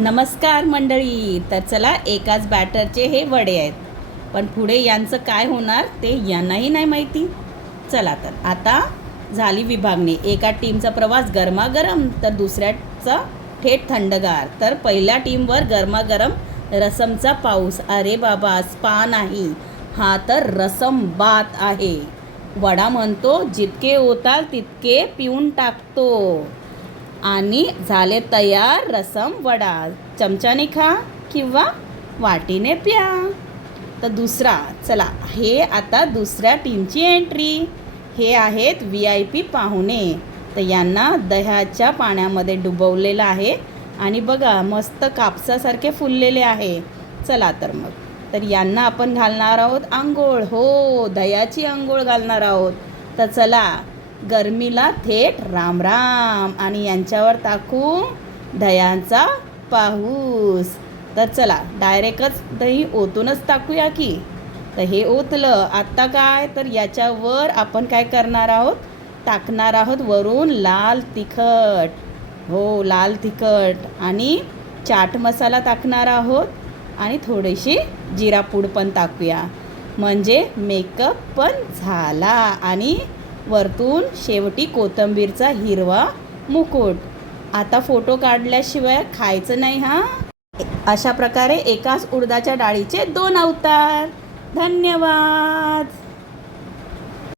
नमस्कार मंडळी. तर चला, एकाच बॅटरचे हे वडे आहेत, पण पुढे यांचं काय होणार ते यांनाही नाही माहिती. चला, तर आता झाली विभागणी. एका टीमचा प्रवास गरमागरम तर दुसऱ्याचा थेट थंडगार. तर पहिल्या टीमवर गरमागरम रसमचा पाऊस. अरे बाबा, स्पा नाही, हा तर रसम बात आहे. वडा म्हणतो, जितके ओताल तितके पिऊन टाकतो. आणि झाले तयार रसम वडा. चमच्याने खा किंवा वाटीने प्या. तर दुसरा, चला, हे आता दुसऱ्या टीमची एंट्री. हे आहेत VIP पाहुणे. तर यांना दह्याच्या पाण्यामध्ये डुबवलेलं आहे आणि बघा, मस्त कापसासारखे फुललेले आहे. चला तर मग, तर यांना आपण घालणार आहोत आंघोळ. हो, दह्याची आंघोळ घालणार आहोत. तर चला, गरमीला थेट राम राम आणि यांच्यावर टाकू दह्याचा पाऊस. तर चला, डायरेक्टच दही ओतूनच टाकूया की. तर हे ओतलं. आत्ता काय, तर याच्यावर आपण काय करणार आहोत, टाकणार आहोत वरून लाल तिखट. हो, लाल तिखट आणि चाट मसाला टाकणार आहोत आणि थोडीशी जिरा पूड पण टाकूया. म्हणजे मेकअप पण झाला आणि वरतून शेवटी कोथिंबीरचा हिरवा मुकुट. आता फोटो काढल्याशिवाय खायचं नाही हां. अशा प्रकारे एकाच उडदाच्या डाळीचे 2 अवतार. धन्यवाद.